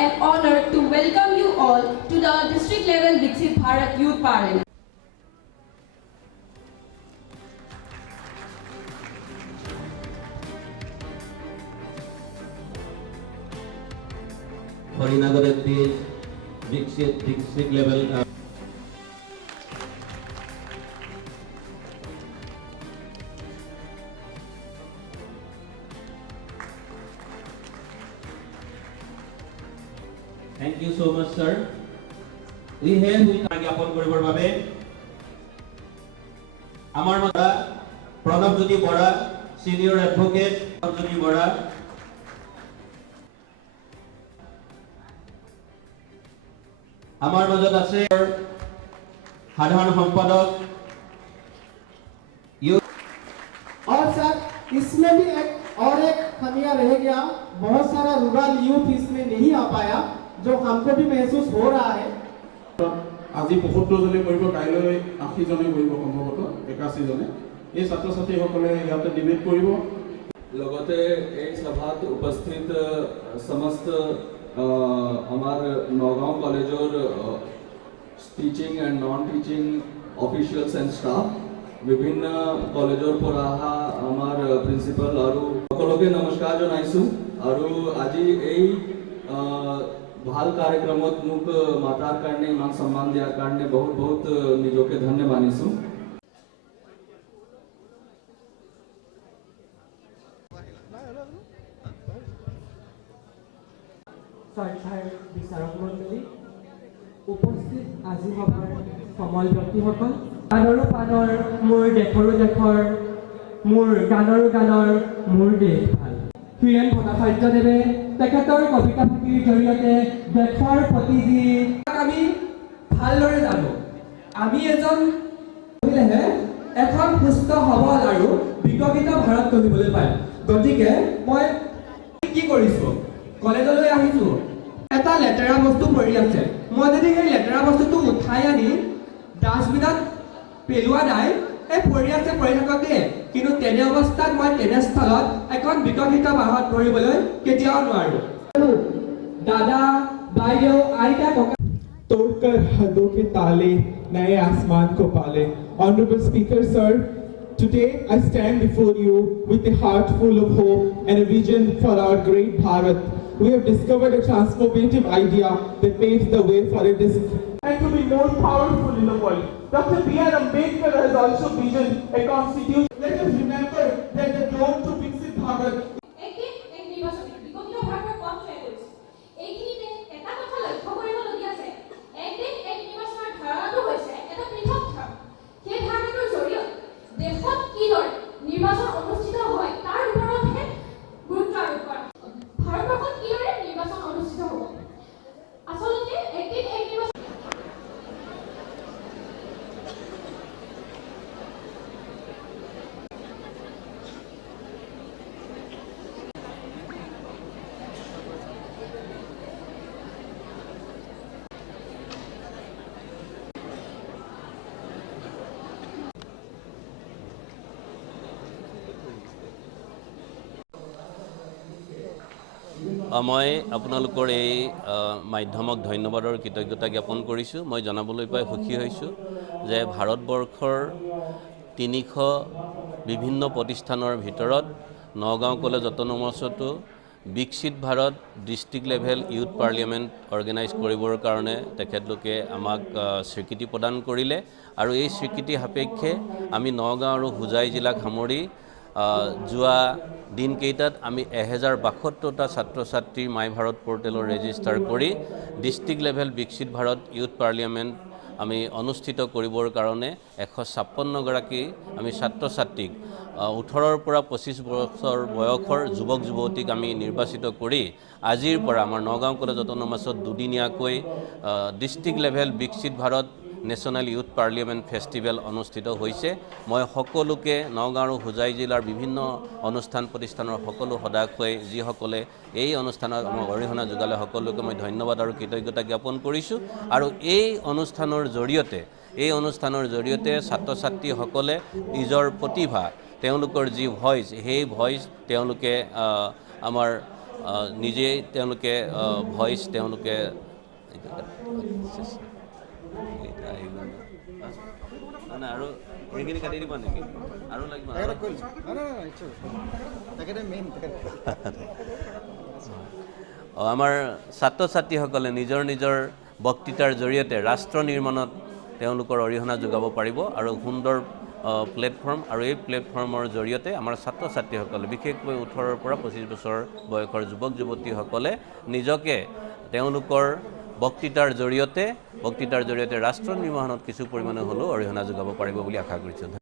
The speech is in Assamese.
An honor to welcome you all to the district level Viksit Bharat Youth Parliament. Harinagara Viksit district level Thank you so much, sir. We have জ্ঞাপন কৰিবৰ বাবে আমাৰ মাজত প্ৰণৱজ্যোতি বৰা সিনিয়ৰ এডভোকেট প্ৰণৱজ্যোতি বৰা আমাৰ মাজত আছে সাধাৰণ সম্পাদক और सर इसमें भी एक खामियां रह गया बहुत सारा रूरल यूथ इसमें नहीं आ पाया जो हमको भी महसूस हो रहा है আজি ৭৫ জনে কৰিব কাইলৈ ৮০ জনে কৰিব সম্ভৱতঃ ৮১ জনে এই ছাত্ৰ ছাত্ৰীসকলে ইয়াতে ডিবেট কৰিব লগতে এই সভাত উপস্থিত সমস্ত আমাৰ নগাঁও কলেজৰ teaching and non teaching officials and staff বিভিন্ন কলেজৰ পৰা অহা আমাৰ প্ৰিন্সিপাল আৰু সকলোকে নমস্কাৰ জনাইছোঁ আৰু আজি এই ভাল কাৰ্যক্ৰমত মোক মাতাৰ কাৰণে ইমান সন্মান দিয়াৰ কাৰণে বহুত বহুত নিজকে ধন্য মানিছোঁ বিচাৰক মণ্ডলী উপস্থিত আজি সভাৰ সমল ব্যক্তিসকল গানৰো গানৰ মোৰ দেশৰো দেশৰ মোৰ গানৰো গানৰ মোৰ দেশ ভাল হীৰেণ ভট্টাচাৰ্যদেৱে তেখেতৰ কবিতা পুথিৰ জৰিয়তে দেশৰ প্ৰতি যি আমি ভালদৰে জানো আমি এজন কৰিলেহে এখন সুস্থ সবল আৰু বিকশিত ভাৰত গঢ়িবলৈ পায় গতিকে মই কি কৰিছোঁ কলেজলৈ আহিছোঁ এটা লেতেৰা বস্তু পৰি আছে মই যদি সেই লেতেৰা বস্তুটো উঠাই আনি ডাষ্টবিনত পেলোৱা নাই এই পৰি আছে পৰি থাকোঁতে কিন্তু তেনে অৱস্থাত মই তেনেস্থলত এখন বিকশিত ভাৰত গঢ়িবলৈ কেতিয়াও নোৱাৰোঁ দাদা বাইদেউ আইতা ককা तोड़कर हदों के ताले नए आसमान को पाले Honorable Speaker sir today I stand before you with a heart full of hope and a vision for our great Bharat. We have discovered a transformative idea that paves the way for a and to be more powerful in the world. Dr. B.R. Ambedkar has also visioned a constitution. Let us remember that the road to Viksit Bharat নিৰ্বাচন অনুষ্ঠিত হয় তাৰ ওপৰতহে গুৰুত্ব আৰোপ কৰা ভাৰতবৰ্ষত কিদৰে নিৰ্বাচন অনুষ্ঠিত হ'ব আচলতে একদিন এক নিৰ্বাচন মই আপোনালোকৰ এই মাধ্যমক ধন্যবাদৰ কৃতজ্ঞতা জ্ঞাপন কৰিছোঁ মই জনাবলৈ পাই সুখী হৈছোঁ যে ভাৰতবৰ্ষৰ ৩০০ বিভিন্ন প্ৰতিষ্ঠানৰ ভিতৰত নগাঁও কলেজ অট'নমাছতো Viksit Bharat district level youth parliament organise কৰিবৰ কাৰণে তেখেতলোকে আমাক স্বীকৃতি প্ৰদান কৰিলে আৰু এই স্বীকৃতি সাপেক্ষে আমি নগাঁও আৰু হোজাই জিলাক সামৰি যোৱা দিনকেইটাত আমি 1072টা ছাত্ৰ ছাত্ৰী মাই ভাৰত পৰ্টেলৰ ৰেজিষ্টাৰ কৰি ডিষ্ট্ৰিক্ট লেভেল বিকশিত ভাৰত ইউথ পাৰ্লিয়ামেণ্ট আমি অনুষ্ঠিত কৰিবৰ কাৰণে 156 গৰাকী আমি ছাত্ৰ ছাত্ৰীক 18ৰ পৰা 25 বছৰ বয়সৰ যুৱক যুৱতীক আমি নিৰ্বাচিত কৰি আজিৰ পৰা আমাৰ নগাঁও কলেজ অট'নমাছত দুদিনীয়াকৈ ডিষ্ট্ৰিক্ট লেভেল বিকশিত Bharat national youth parliament festival অনুষ্ঠিত হৈছে মই সকলোকে নগাঁও আৰু হোজাই জিলাৰ বিভিন্ন অনুষ্ঠান প্ৰতিষ্ঠানৰ সকলো সদস্যই যিসকলে এই অনুষ্ঠানত আমাৰ অৰিহণা যোগালে সকলোকে মই ধন্যবাদ আৰু কৃতজ্ঞতা জ্ঞাপন কৰিছোঁ আৰু এই অনুষ্ঠানৰ জৰিয়তে ছাত্ৰ ছাত্ৰীসকলে নিজৰ প্ৰতিভা তেওঁলোকৰ যি ভইচ সেই ভইচ তেওঁলোকে আমাৰ নিজেই তেওঁলোকে ভইচ তেওঁলোকে আৰু এইখিনি কাটি দিব নেকি আৰু লাগিব আমাৰ ছাত্ৰ ছাত্ৰীসকলে নিজৰ নিজৰ বক্তৃতাৰ জৰিয়তে ৰাষ্ট্ৰ নিৰ্মাণত তেওঁলোকৰ অৰিহণা যোগাব পাৰিব আৰু সুন্দৰ প্লেটফৰ্ম আৰু এই প্লেটফৰ্মৰ জৰিয়তে আমাৰ ছাত্ৰ ছাত্ৰীসকলে বিশেষকৈ 18ৰ পৰা 25 বছৰ বয়সৰ যুৱক যুৱতীসকলে নিজকে তেওঁলোকৰ বক্তৃতাৰ জৰিয়তে ৰাষ্ট্ৰ নিৰ্মাণত কিছু পৰিমাণে হ'লেও অৰিহণা যোগাব পাৰিব বুলি আশা কৰিছোঁ।